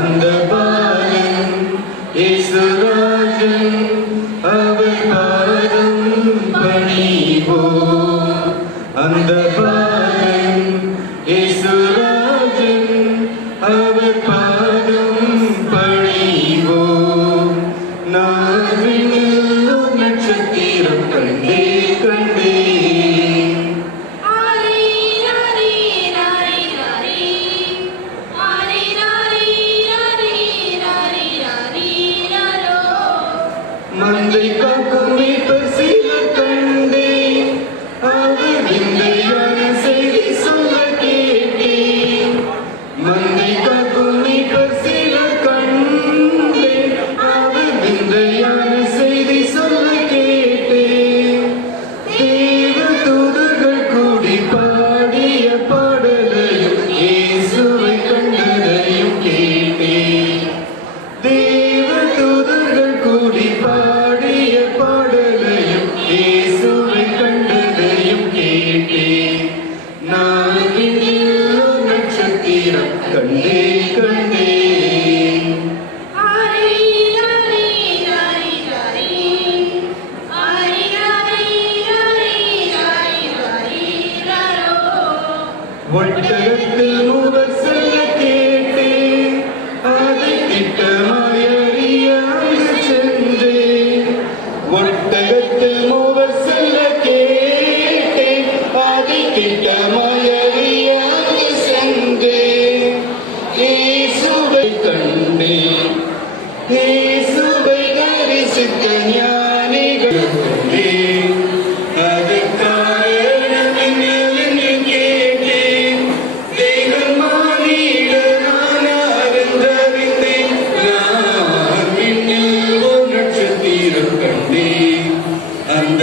அந்த பாலன் இயேசுராஜன் அவர் பாதம் பணிவோம். அந்த பாலன் இயேசுராஜன் அவர் பாதம் பணிவோம். நான் விண்ணில் ஒரு நட்சத்திரம் கண்டே கண்டே மந்தை காக்கும் மீட்பர் சிலர் கண்டேன். அவர் விந்தையான செய்தி சொல்ல கேட்டேன். மந்தை காக்கும் மீட்பர் சிலர் கண்டேன். அவர் விந்தையான செய்தி சொல்ல கேட்டேன். தேவ தூதர்கள் கூடி பாடிய பாடலையும் இயேசுவை கண்டதையும் கேட்டேன். தேவ தூதர்கள் கூடி பாடிய பாடலையும் இயேசுவை கண்டதையும் கேட்டேன். நான் விண்ணில் ஒரு நட்சத்திரம் கண்டே கண்டே. ஒட்டகத்தில் மூவர் செல்ல கேட்டேன். அதை திட்டமாய் அறிய அங்கு சென்றேன். ஒட்டகத்தில் மூவர் செல்ல கேட்டேன். அதை திட்டமாய் அறிய அங்கு சென்றேன். இயேசுவை கண்டேன். இயேசுவை தரிசித்த ஞானிகள் கண்டேன். அதற்காக என்னவென்று கேட்டேன். தேகமானிடனான அறிந்தறிந்தேன். நான் விண்ணில் ஒரு நட்சத்திரம் கண்டேன். அந்த